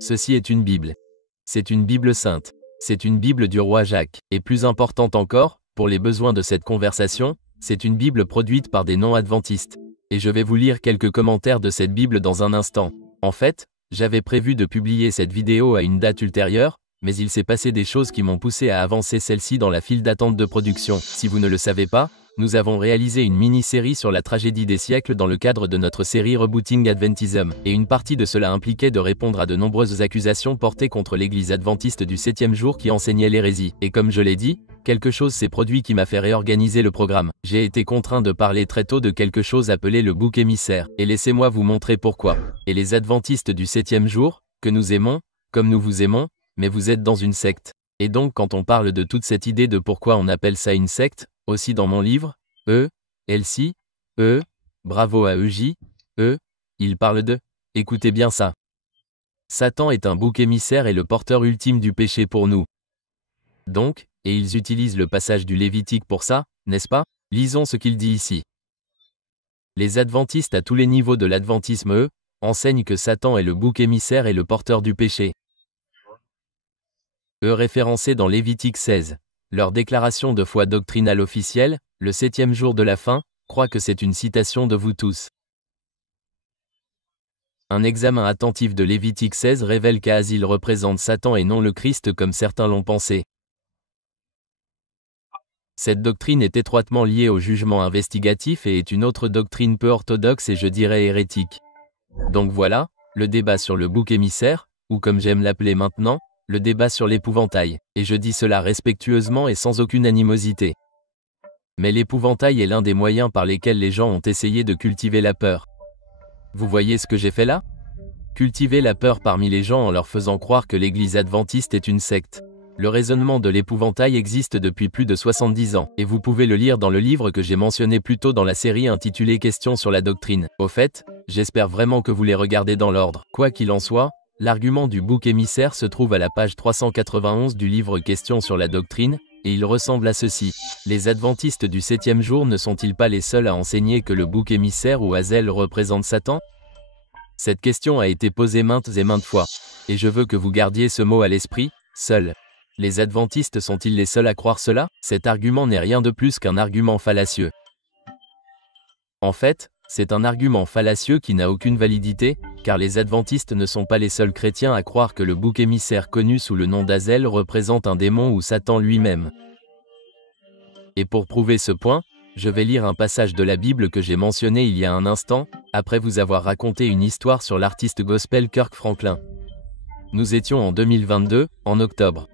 Ceci est une Bible. C'est une Bible sainte. C'est une Bible du roi Jacques. Et plus importante encore, pour les besoins de cette conversation, c'est une Bible produite par des non-adventistes. Et je vais vous lire quelques commentaires de cette Bible dans un instant. En fait, j'avais prévu de publier cette vidéo à une date ultérieure, mais il s'est passé des choses qui m'ont poussé à avancer celle-ci dans la file d'attente de production. Si vous ne le savez pas, nous avons réalisé une mini-série sur la tragédie des siècles dans le cadre de notre série Rebooting Adventism, et une partie de cela impliquait de répondre à de nombreuses accusations portées contre l'Église adventiste du 7e jour qui enseignait l'hérésie. Et comme je l'ai dit, quelque chose s'est produit qui m'a fait réorganiser le programme. J'ai été contraint de parler très tôt de quelque chose appelé le bouc émissaire, et laissez-moi vous montrer pourquoi. Et les adventistes du 7e jour, que nous aimons, comme nous vous aimons, mais vous êtes dans une secte. Et donc quand on parle de toute cette idée de pourquoi on appelle ça une secte, aussi dans mon livre, Elsie, bravo à EJ, il parle de, écoutez bien ça. Satan est un bouc émissaire et le porteur ultime du péché pour nous. Donc, et ils utilisent le passage du Lévitique pour ça, n'est-ce pas? Lisons ce qu'il dit ici. Les adventistes à tous les niveaux de l'adventisme, enseignent que Satan est le bouc émissaire et le porteur du péché. Référencés dans Lévitique 16. Leur déclaration de foi doctrinale officielle, le 7e jour de la fin, croit que c'est une citation de vous tous. Un examen attentif de Lévitique 16 révèle qu'Azil représente Satan et non le Christ comme certains l'ont pensé. Cette doctrine est étroitement liée au jugement investigatif et est une autre doctrine peu orthodoxe et je dirais hérétique. Donc voilà, le débat sur le bouc émissaire, ou comme j'aime l'appeler maintenant, le débat sur l'épouvantail, et je dis cela respectueusement et sans aucune animosité. Mais l'épouvantail est l'un des moyens par lesquels les gens ont essayé de cultiver la peur. Vous voyez ce que j'ai fait là? Cultiver la peur parmi les gens en leur faisant croire que l'Église adventiste est une secte. Le raisonnement de l'épouvantail existe depuis plus de 70 ans, et vous pouvez le lire dans le livre que j'ai mentionné plus tôt dans la série intitulée Questions sur la doctrine. Au fait, j'espère vraiment que vous les regardez dans l'ordre. Quoi qu'il en soit, l'argument du bouc émissaire se trouve à la page 391 du livre Questions sur la doctrine, et il ressemble à ceci. Les adventistes du 7e jour ne sont-ils pas les seuls à enseigner que le bouc émissaire ou Azel représente Satan? Cette question a été posée maintes et maintes fois. Et je veux que vous gardiez ce mot à l'esprit, seul. Les adventistes sont-ils les seuls à croire cela? Cet argument n'est rien de plus qu'un argument fallacieux. En fait, c'est un argument fallacieux qui n'a aucune validité, car les adventistes ne sont pas les seuls chrétiens à croire que le bouc émissaire connu sous le nom d'Azel représente un démon ou Satan lui-même. Et pour prouver ce point, je vais lire un passage de la Bible que j'ai mentionné il y a un instant, après vous avoir raconté une histoire sur l'artiste gospel Kirk Franklin. Nous étions en 2022, en octobre.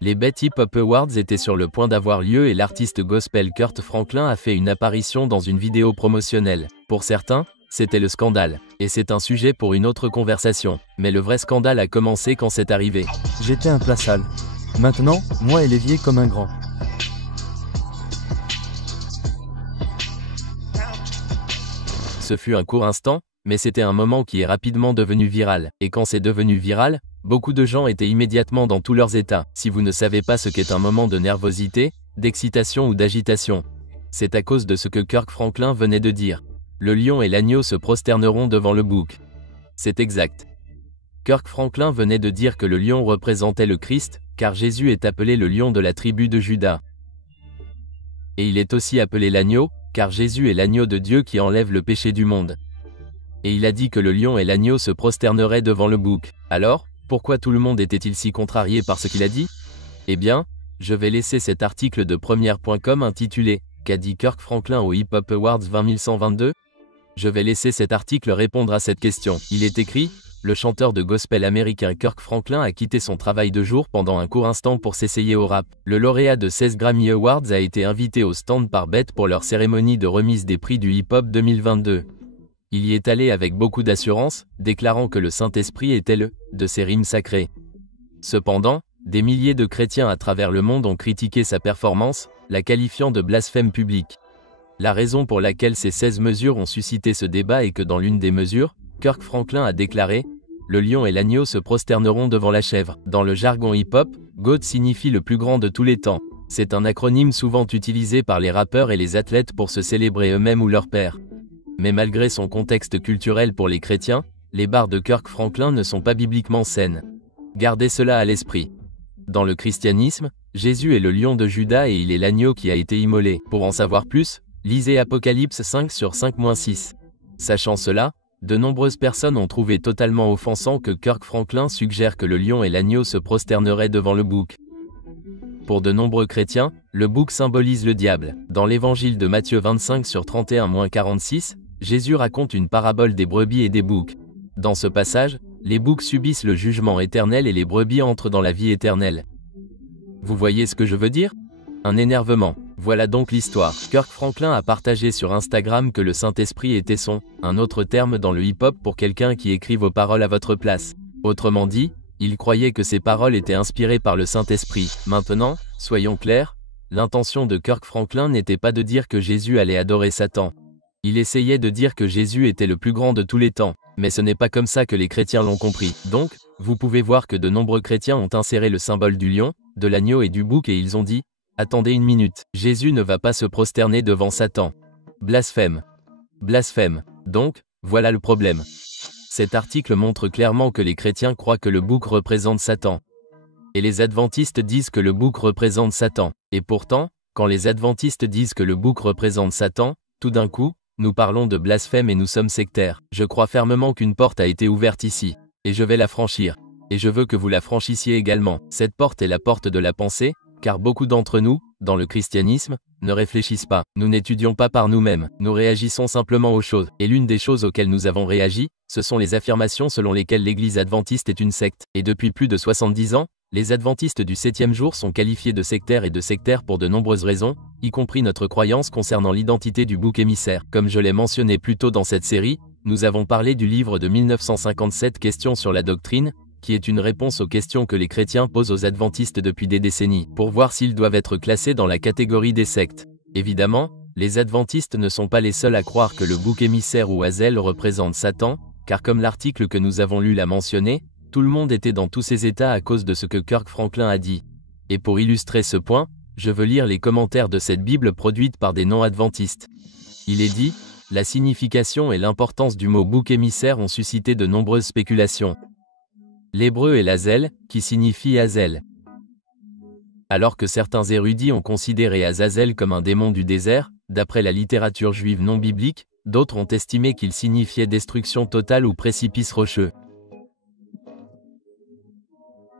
Les BET Hip Hop Awards étaient sur le point d'avoir lieu et l'artiste gospel Kurt Franklin a fait une apparition dans une vidéo promotionnelle. Pour certains, c'était le scandale. Et c'est un sujet pour une autre conversation. Mais le vrai scandale a commencé quand c'est arrivé. J'étais implaçable. Maintenant, moi et l'évier comme un grand. Ce fut un court instant, mais c'était un moment qui est rapidement devenu viral. Et quand c'est devenu viral, beaucoup de gens étaient immédiatement dans tous leurs états. Si vous ne savez pas ce qu'est un moment de nervosité, d'excitation ou d'agitation, c'est à cause de ce que Kirk Franklin venait de dire. Le lion et l'agneau se prosterneront devant le bouc. C'est exact. Kirk Franklin venait de dire que le lion représentait le Christ, car Jésus est appelé le lion de la tribu de Juda. Et il est aussi appelé l'agneau, car Jésus est l'agneau de Dieu qui enlève le péché du monde. Et il a dit que le lion et l'agneau se prosterneraient devant le bouc. Alors, pourquoi tout le monde était-il si contrarié par ce qu'il a dit? Eh bien, je vais laisser cet article de première.com intitulé « Qu'a dit Kirk Franklin au Hip Hop Awards 20122 ?» Je vais laisser cet article répondre à cette question. Il est écrit « Le chanteur de gospel américain Kirk Franklin a quitté son travail de jour pendant un court instant pour s'essayer au rap. Le lauréat de 16 Grammy Awards a été invité au stand par BET pour leur cérémonie de remise des prix du hip-hop 2022. Il y est allé avec beaucoup d'assurance, déclarant que le Saint-Esprit était le de ses rimes sacrées. Cependant, des milliers de chrétiens à travers le monde ont critiqué sa performance, la qualifiant de blasphème public. La raison pour laquelle ces 16 mesures ont suscité ce débat est que dans l'une des mesures, Kirk Franklin a déclaré « Le lion et l'agneau se prosterneront devant la chèvre ». Dans le jargon hip-hop, GOAT signifie le plus grand de tous les temps. C'est un acronyme souvent utilisé par les rappeurs et les athlètes pour se célébrer eux-mêmes ou leur père. Mais malgré son contexte culturel pour les chrétiens, les barres de Kirk Franklin ne sont pas bibliquement saines. Gardez cela à l'esprit. Dans le christianisme, Jésus est le lion de Juda et il est l'agneau qui a été immolé. Pour en savoir plus, lisez Apocalypse 5/5-6. Sachant cela, de nombreuses personnes ont trouvé totalement offensant que Kirk Franklin suggère que le lion et l'agneau se prosterneraient devant le bouc. Pour de nombreux chrétiens, le bouc symbolise le diable. Dans l'évangile de Matthieu 25/31-46, Jésus raconte une parabole des brebis et des boucs. Dans ce passage, les boucs subissent le jugement éternel et les brebis entrent dans la vie éternelle. Vous voyez ce que je veux dire? Un énervement. Voilà donc l'histoire. Kirk Franklin a partagé sur Instagram que le Saint-Esprit était un autre terme dans le hip-hop pour quelqu'un qui écrit vos paroles à votre place. Autrement dit, il croyait que ses paroles étaient inspirées par le Saint-Esprit. Maintenant, soyons clairs, l'intention de Kirk Franklin n'était pas de dire que Jésus allait adorer Satan. Il essayait de dire que Jésus était le plus grand de tous les temps, mais ce n'est pas comme ça que les chrétiens l'ont compris. Donc, vous pouvez voir que de nombreux chrétiens ont inséré le symbole du lion, de l'agneau et du bouc et ils ont dit « Attendez une minute, Jésus ne va pas se prosterner devant Satan. » Blasphème. Blasphème. Donc, voilà le problème. Cet article montre clairement que les chrétiens croient que le bouc représente Satan. Et les adventistes disent que le bouc représente Satan. Et pourtant, quand les adventistes disent que le bouc représente Satan, tout d'un coup, nous parlons de blasphème et nous sommes sectaires. Je crois fermement qu'une porte a été ouverte ici. Et je vais la franchir. Et je veux que vous la franchissiez également. Cette porte est la porte de la pensée, car beaucoup d'entre nous, dans le christianisme, ne réfléchissent pas. Nous n'étudions pas par nous-mêmes. Nous réagissons simplement aux choses. Et l'une des choses auxquelles nous avons réagi, ce sont les affirmations selon lesquelles l'Église adventiste est une secte. Et depuis plus de 70 ans, les adventistes du 7e jour sont qualifiés de sectaires et de sectaires pour de nombreuses raisons, y compris notre croyance concernant l'identité du bouc émissaire. Comme je l'ai mentionné plus tôt dans cette série, nous avons parlé du livre de 1957 Questions sur la doctrine, qui est une réponse aux questions que les chrétiens posent aux adventistes depuis des décennies, pour voir s'ils doivent être classés dans la catégorie des sectes. Évidemment, les adventistes ne sont pas les seuls à croire que le bouc émissaire ou Azel représente Satan, car comme l'article que nous avons lu l'a mentionné, tout le monde était dans tous ces états à cause de ce que Kirk Franklin a dit. Et pour illustrer ce point, je veux lire les commentaires de cette Bible produite par des non-adventistes. Il est dit, la signification et l'importance du mot bouc émissaire ont suscité de nombreuses spéculations. L'hébreu est l'Azel, qui signifie Azel. Alors que certains érudits ont considéré Azazel comme un démon du désert, d'après la littérature juive non biblique, d'autres ont estimé qu'il signifiait destruction totale ou précipice rocheux.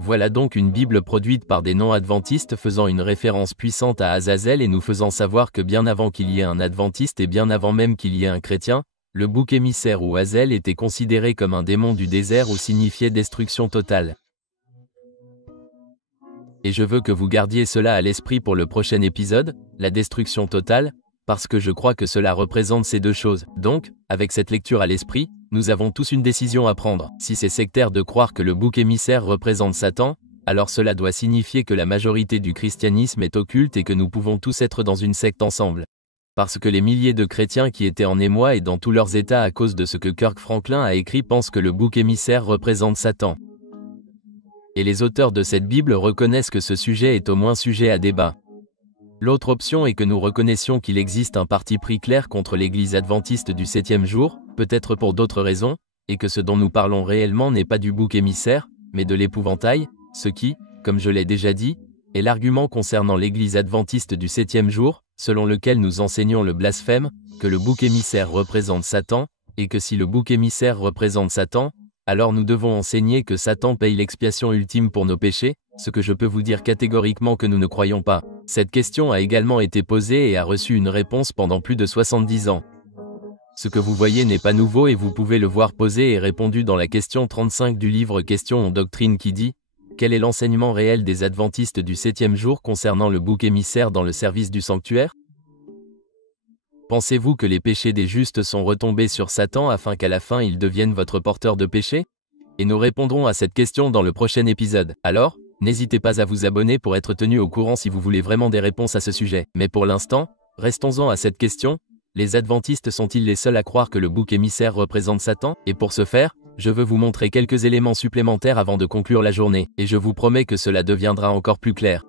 Voilà donc une Bible produite par des non-adventistes faisant une référence puissante à Azazel et nous faisant savoir que bien avant qu'il y ait un adventiste et bien avant même qu'il y ait un chrétien, le bouc émissaire ou Azel était considéré comme un démon du désert ou signifiait destruction totale. Et je veux que vous gardiez cela à l'esprit pour le prochain épisode, la destruction totale, parce que je crois que cela représente ces deux choses. Donc, avec cette lecture à l'esprit, nous avons tous une décision à prendre. Si c'est sectaire de croire que le bouc émissaire représente Satan, alors cela doit signifier que la majorité du christianisme est occulte et que nous pouvons tous être dans une secte ensemble. Parce que les milliers de chrétiens qui étaient en émoi et dans tous leurs états à cause de ce que Kirk Franklin a écrit pensent que le bouc émissaire représente Satan. Et les auteurs de cette Bible reconnaissent que ce sujet est au moins sujet à débat. L'autre option est que nous reconnaissions qu'il existe un parti pris clair contre l'Église adventiste du 7e jour, peut-être pour d'autres raisons, et que ce dont nous parlons réellement n'est pas du bouc émissaire, mais de l'épouvantail, ce qui, comme je l'ai déjà dit, est l'argument concernant l'Église adventiste du 7e jour, selon lequel nous enseignons le blasphème, que le bouc émissaire représente Satan, et que si le bouc émissaire représente Satan, alors nous devons enseigner que Satan paye l'expiation ultime pour nos péchés, ce que je peux vous dire catégoriquement que nous ne croyons pas. Cette question a également été posée et a reçu une réponse pendant plus de 70 ans. Ce que vous voyez n'est pas nouveau et vous pouvez le voir posé et répondu dans la question 35 du livre Questions en doctrine qui dit « Quel est l'enseignement réel des adventistes du 7e jour concernant le bouc émissaire dans le service du sanctuaire ? Pensez-vous que les péchés des justes sont retombés sur Satan afin qu'à la fin il devienne votre porteur de péché ? Et nous répondrons à cette question dans le prochain épisode. Alors, n'hésitez pas à vous abonner pour être tenu au courant si vous voulez vraiment des réponses à ce sujet. Mais pour l'instant, restons-en à cette question. Les adventistes sont-ils les seuls à croire que le bouc émissaire représente Satan ? Et pour ce faire, je veux vous montrer quelques éléments supplémentaires avant de conclure la journée, et je vous promets que cela deviendra encore plus clair.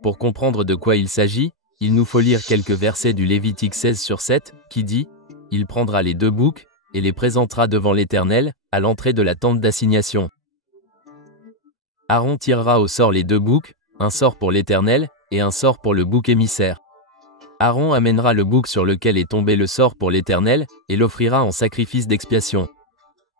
Pour comprendre de quoi il s'agit, il nous faut lire quelques versets du Lévitique 16/7, qui dit « Il prendra les deux boucs, et les présentera devant l'Éternel, à l'entrée de la tente d'assignation. Aaron tirera au sort les deux boucs, un sort pour l'Éternel, et un sort pour le bouc émissaire. Aaron amènera le bouc sur lequel est tombé le sort pour l'Éternel, et l'offrira en sacrifice d'expiation.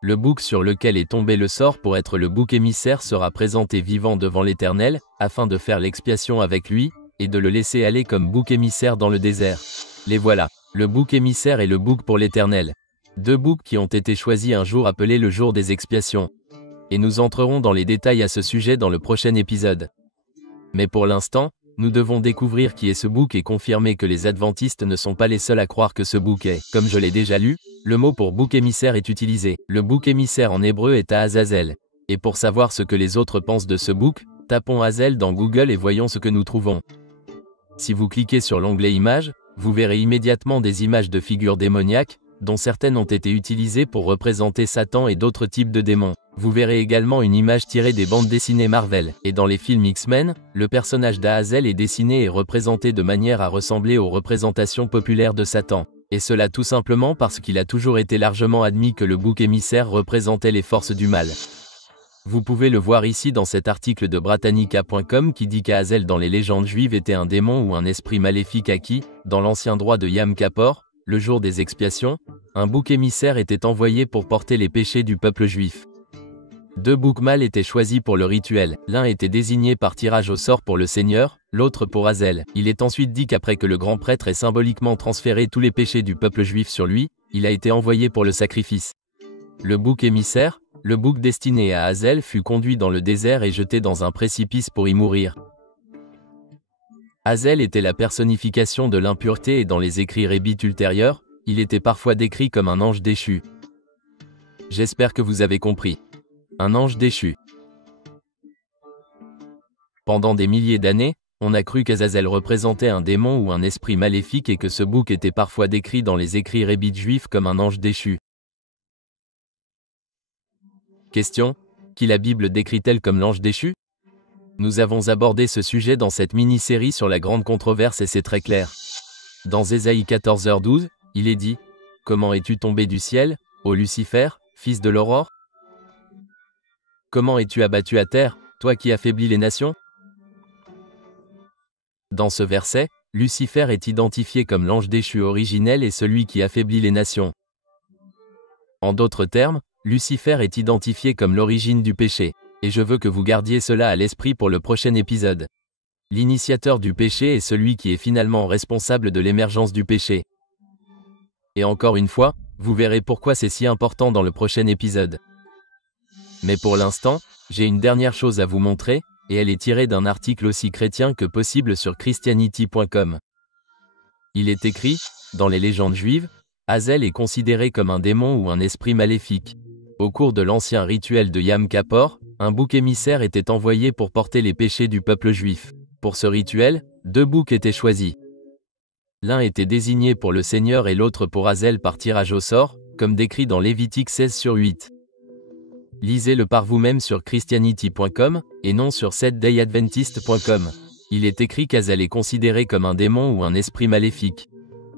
Le bouc sur lequel est tombé le sort pour être le bouc émissaire sera présenté vivant devant l'Éternel, afin de faire l'expiation avec lui, et de le laisser aller comme bouc émissaire dans le désert. Les voilà, le bouc émissaire et le bouc pour l'Éternel. Deux boucs qui ont été choisis un jour appelé le jour des expiations. Et nous entrerons dans les détails à ce sujet dans le prochain épisode. Mais pour l'instant, nous devons découvrir qui est ce bouc et confirmer que les adventistes ne sont pas les seuls à croire que ce bouc est. Comme je l'ai déjà lu, le mot pour bouc émissaire est utilisé. Le bouc émissaire en hébreu est Azazel. Et pour savoir ce que les autres pensent de ce bouc, tapons Azazel dans Google et voyons ce que nous trouvons. Si vous cliquez sur l'onglet Images, vous verrez immédiatement des images de figures démoniaques, dont certaines ont été utilisées pour représenter Satan et d'autres types de démons. Vous verrez également une image tirée des bandes dessinées Marvel. Et dans les films X-Men, le personnage d'Azazel est dessiné et représenté de manière à ressembler aux représentations populaires de Satan. Et cela tout simplement parce qu'il a toujours été largement admis que le bouc émissaire représentait les forces du mal. Vous pouvez le voir ici dans cet article de Bratanica.com qui dit qu'Azazel dans les légendes juives était un démon ou un esprit maléfique à qui, dans l'ancien droit de Yom Kippur, le jour des expiations, un bouc émissaire était envoyé pour porter les péchés du peuple juif. Deux boucs mâles étaient choisis pour le rituel, l'un était désigné par tirage au sort pour le Seigneur, l'autre pour Azazel. Il est ensuite dit qu'après que le grand prêtre ait symboliquement transféré tous les péchés du peuple juif sur lui, il a été envoyé pour le sacrifice. Le bouc émissaire, le bouc destiné à Azazel fut conduit dans le désert et jeté dans un précipice pour y mourir. Azazel était la personnification de l'impureté et dans les écrits rébbites ultérieurs, il était parfois décrit comme un ange déchu. J'espère que vous avez compris. Un ange déchu. Pendant des milliers d'années, on a cru qu'Azazel représentait un démon ou un esprit maléfique et que ce bouc était parfois décrit dans les écrits rébbites juifs comme un ange déchu. Question: qui la Bible décrit-elle comme l'ange déchu? Nous avons abordé ce sujet dans cette mini-série sur la grande controverse et c'est très clair. Dans Ésaïe 14h12, il est dit: comment es-tu tombé du ciel, ô Lucifer, fils de l'aurore? Comment es-tu abattu à terre, toi qui affaiblis les nations? Dans ce verset, Lucifer est identifié comme l'ange déchu originel et celui qui affaiblit les nations. En d'autres termes, Lucifer est identifié comme l'origine du péché. Et je veux que vous gardiez cela à l'esprit pour le prochain épisode. L'initiateur du péché est celui qui est finalement responsable de l'émergence du péché. Et encore une fois, vous verrez pourquoi c'est si important dans le prochain épisode. Mais pour l'instant, j'ai une dernière chose à vous montrer, et elle est tirée d'un article aussi chrétien que possible sur Christianity.com. Il est écrit, dans les légendes juives, Azazel est considéré comme un démon ou un esprit maléfique. Au cours de l'ancien rituel de Yom Kippur, un bouc émissaire était envoyé pour porter les péchés du peuple juif. Pour ce rituel, deux boucs étaient choisis. L'un était désigné pour le Seigneur et l'autre pour Azazel par tirage au sort, comme décrit dans Lévitique 16/8. Lisez-le par vous-même sur Christianity.com, et non sur 7dayadventist.com. Il est écrit qu'Azazel est considéré comme un démon ou un esprit maléfique.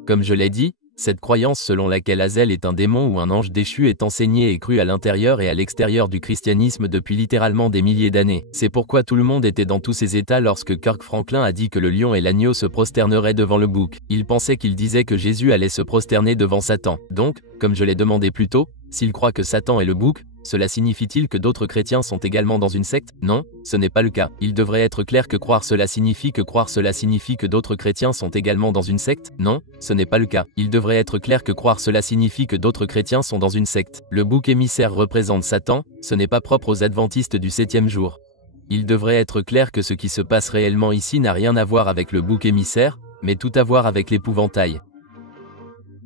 Comme je l'ai dit, cette croyance selon laquelle Azazel est un démon ou un ange déchu est enseignée et crue à l'intérieur et à l'extérieur du christianisme depuis littéralement des milliers d'années. C'est pourquoi tout le monde était dans tous ces états lorsque Kirk Franklin a dit que le lion et l'agneau se prosterneraient devant le bouc. Il pensait qu'il disait que Jésus allait se prosterner devant Satan. Donc, comme je l'ai demandé plus tôt, s'il croit que Satan est le bouc, cela signifie-t-il que d'autres chrétiens sont également dans une secte? Non, ce n'est pas le cas. Il devrait être clair que croire cela signifie que d'autres chrétiens sont également dans une secte? Non, ce n'est pas le cas. Il devrait être clair que croire cela signifie que d'autres chrétiens sont dans une secte. Le bouc émissaire représente Satan, ce n'est pas propre aux adventistes du 7e jour. Il devrait être clair que ce qui se passe réellement ici n'a rien à voir avec le bouc émissaire, mais tout à voir avec l'épouvantail.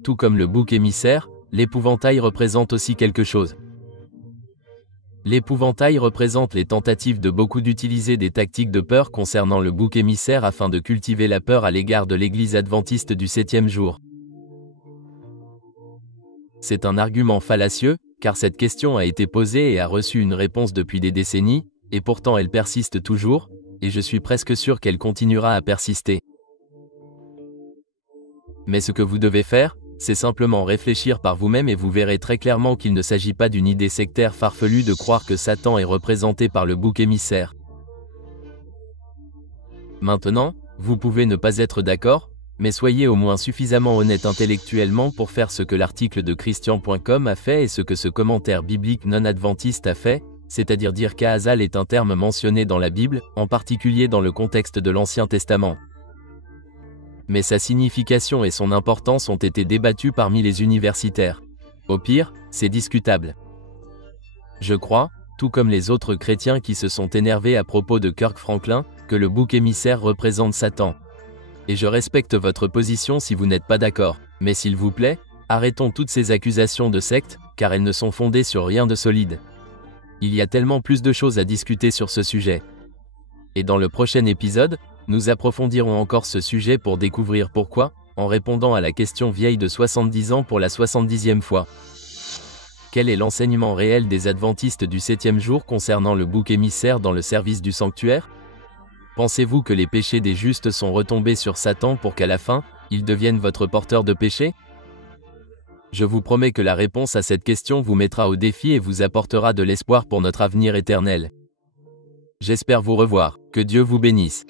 Tout comme le bouc émissaire, l'épouvantail représente aussi quelque chose. L'épouvantail représente les tentatives de beaucoup d'utiliser des tactiques de peur concernant le bouc émissaire afin de cultiver la peur à l'égard de l'Église adventiste du 7e jour. C'est un argument fallacieux, car cette question a été posée et a reçu une réponse depuis des décennies, et pourtant elle persiste toujours, et je suis presque sûr qu'elle continuera à persister. Mais ce que vous devez faire, C'est simplement réfléchir par vous-même et vous verrez très clairement qu'il ne s'agit pas d'une idée sectaire farfelue de croire que Satan est représenté par le bouc émissaire. Maintenant, vous pouvez ne pas être d'accord, mais soyez au moins suffisamment honnête intellectuellement pour faire ce que l'article de Christian.com a fait et ce que ce commentaire biblique non-adventiste a fait, c'est-à-dire dire qu'Ahazal est un terme mentionné dans la Bible, en particulier dans le contexte de l'Ancien Testament. Mais sa signification et son importance ont été débattues parmi les universitaires. Au pire, c'est discutable. Je crois, tout comme les autres chrétiens qui se sont énervés à propos de Kirk Franklin, que le bouc émissaire représente Satan. Et je respecte votre position si vous n'êtes pas d'accord, mais s'il vous plaît, arrêtons toutes ces accusations de secte, car elles ne sont fondées sur rien de solide. Il y a tellement plus de choses à discuter sur ce sujet. Et dans le prochain épisode, nous approfondirons encore ce sujet pour découvrir pourquoi, en répondant à la question vieille de 70 ans pour la 70e fois. Quel est l'enseignement réel des adventistes du 7e jour concernant le bouc émissaire dans le service du sanctuaire? Pensez-vous que les péchés des justes sont retombés sur Satan pour qu'à la fin, il devienne votre porteur de péché? Je vous promets que la réponse à cette question vous mettra au défi et vous apportera de l'espoir pour notre avenir éternel. J'espère vous revoir, que Dieu vous bénisse.